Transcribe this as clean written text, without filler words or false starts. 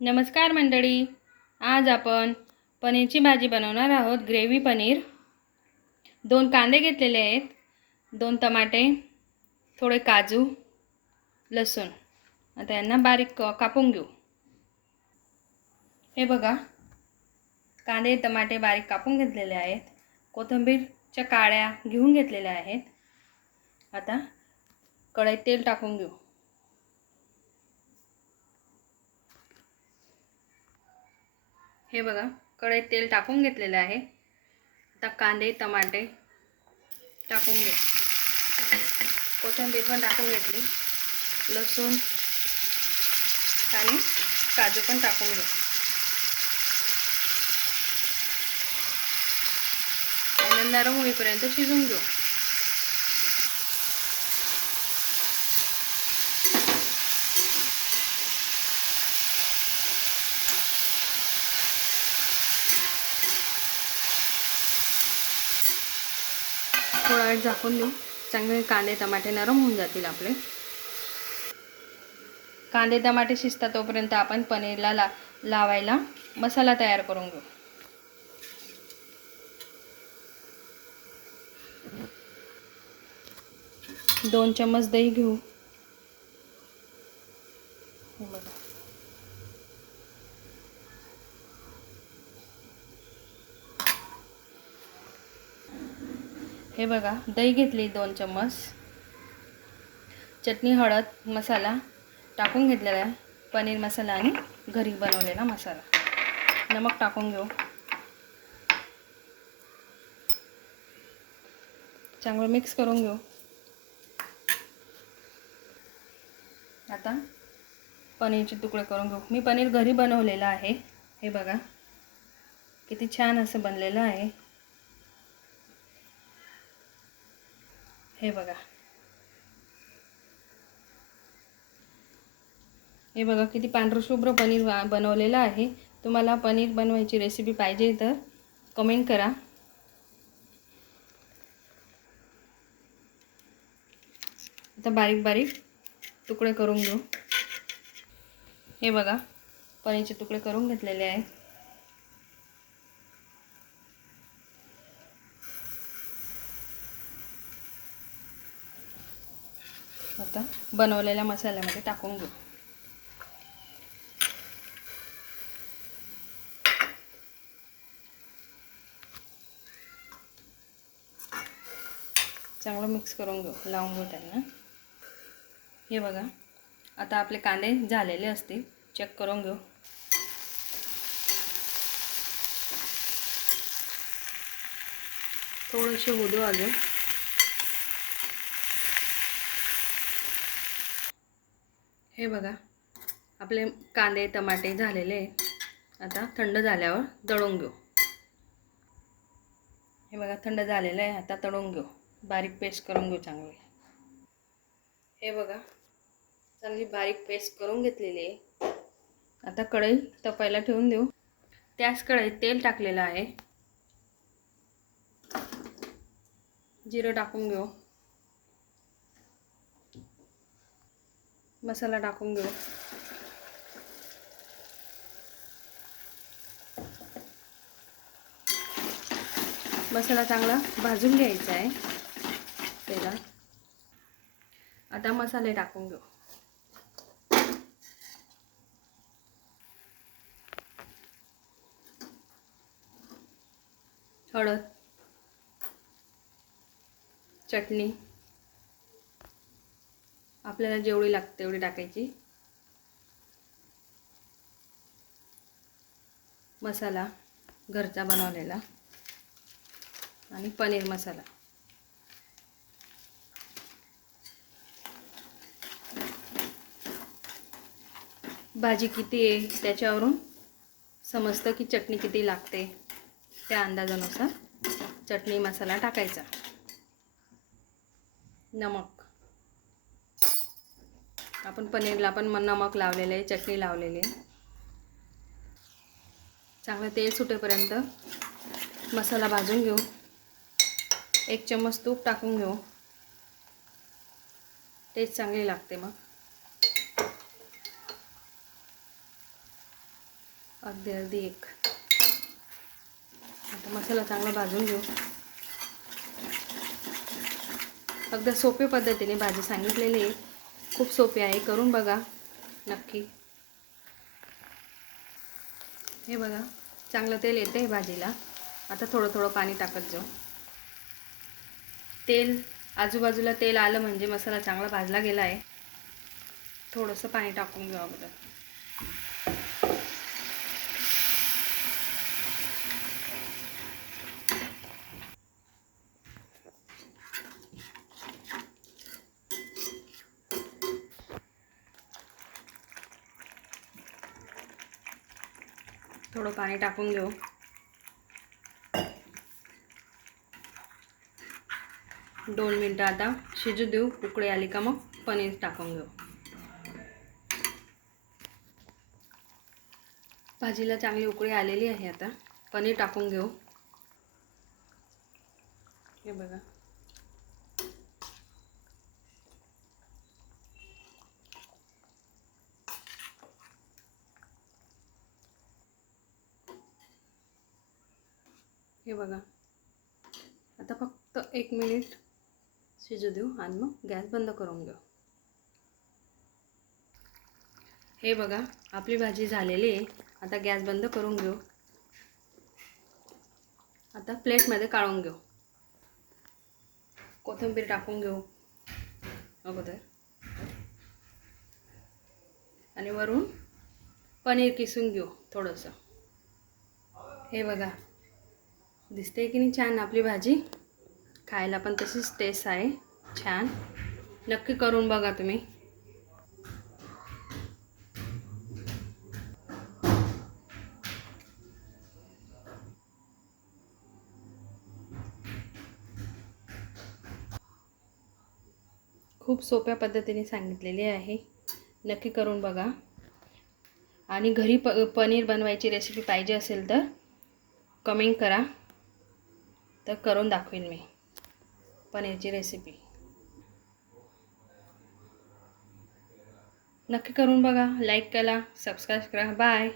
नमस्कार मंडळी. आज आपण पनीरची भाजी बनवणार आहोत. ग्रेव्ही पनीर. 2 कांदे घेतलेले आहेत, 2 टमाटे, थोडे काजू, लसूण. आता यांना बारीक कापून घेऊ. हे बघा, कांदे टमाटे बारीक कापून घेतलेले आहेत. कोथिंबीरच्या काड्या घेऊन घेतलेल्या आहेत. आता कढईत तेल टाकून घेऊ. हे बघा, कढईत तेल टाकून घेतलेले आहे. आता कांदे टमाटे टाकून घेऊ. कोथिंबीर पण टाकून घेतली, लसूण आणि काजू पण टाकून घेऊ. आणि नरम होईपर्यंत शिजवून घेऊ. थोडा वेळ झाकून देऊ. चांगले कांदे टमाटे नरम होऊन जातील आपले. कांदे टमाटे शिजतात तोपर्यंत आपण पनीरला लावायला मसाला तयार करून घेऊ. 2 चम्मच दही घेऊ. हे बघा, दही घेतली 2 चम्मच. चटणी हळद मसाला टाकून घेतलेला आहे. पनीर मसाला आणि घरी बनवलेला मसाला. नमक टाकून घेऊ. चांगलं मिक्स करून घेऊ. आता पनीरचे तुकडे करून घेऊ. मी पनीर घरी बनवलेलं आहे. हे बघा, किती छान असं बनलेलं आहे. हे बघा, हे बघा किती पांढरं शुभ्र पनीर बनवलेलं आहे. तुम्हाला पनीर बनवायची रेसिपी पाहिजे तर कमेंट करा. आता बारीक बारीक तुकडे करून घेऊ. हे बघा, पनीरचे तुकडे करून घेतलेले आहेत. आता बनवलेल्या मसाल्यामध्ये टाकून घेऊ. चांगलं मिक्स करून घेऊ, लावून घेऊ त्यांना. हे बघा, आता आपले कांदे झालेले असतील, चेक करून घेऊ. थोडेसे होऊ देऊ अजून. हे बघा, आपले कांदे टमाटे झालेले. आता थंड झाल्यावर तळून घेऊ. हे बघा, थंड झालेलं आहे. आता तळून घेऊ. बारीक पेस्ट करून घेऊ चांगली. हे बघा, चांगली बारीक पेस्ट करून घेतलेली आहे. आता कढई तपायला ठेवून देऊ. त्याच कढईत तेल टाकलेलं आहे. जिरं टाकून घेऊ. मसाला टाकून घेऊ. मसाला चांगला भाजून घ्यायचा आहे तेलात. आता मसाले टाकून घेऊ. हळद, चटणी आपल्याला जेवढी लागते तेवढी टाकायची. मसाला घरचा बनवलेला आणि पनीर मसाला. भाजी किती आहे त्याच्यावरून समजतं की चटणी किती लागते. त्या अंदाजानुसार चटणी मसाला टाकायचा. नमक, आपण पनीरला पण नमक लावलेलं आहे, चटणी लावलेली आहे. चांगलं तेल सुटेपर्यंत मसाला भाजून घेऊ. 1 चम्मच तूप टाकून घेऊ. टेस्ट चांगली लागते मग. अर्धी अर्धी एक. आता मसाला चांगला भाजून घेऊ. अगदी सोपे पद्धतीने भाजी सांगितलेली आहे. खूप सोपी आहे, करून बघा नक्की. हे बघा चांगलं तेल येतं आहे भाजीला. आता थोडं थोडं पाणी टाकत जाऊ. तेल आजूबाजूला तेल आलं म्हणजे मसाला चांगला भाजला गेला आहे. थोडंसं पाणी टाकून घेऊ अगोदर. थोडं पाणी टाकून घेऊ. दोन मिनटं आता शिजू देऊ. उकळी आली का मग पनीर टाकून घेऊ. भाजीला चांगली उकळी आलेली आहे. आता पनीर टाकून घेऊ. हे बघा हे बघा आता फक्त 1 मिनिट शिजू देऊ आणि मग गॅस बंद करून घेऊ. हे बघा आपली भाजी झालेली आहे. आता गॅस बंद करून घेऊ. आता प्लेटमध्ये काढून घेऊ. कोथिंबीर टाकून घेऊ अगोदर आणि वरून पनीर किसून घेऊ थोडंसं. हे बघा दिसते की नाही छान आपली भाजी. खायला पण तशीच टेस्ट आहे छान. नक्की करून बघा तुम्ही. खूप सोप्या पद्धतीने सांगितलेली आहे. नक्की करून बघा. आणि घरी पनीर बनवायची रेसिपी पाहिजे असेल तर कमेंट करा, तर करून दाखवेन मी पनीरची रेसिपी. नक्की करून बघा. लाईक करा, सबस्क्राईब करा. बाय.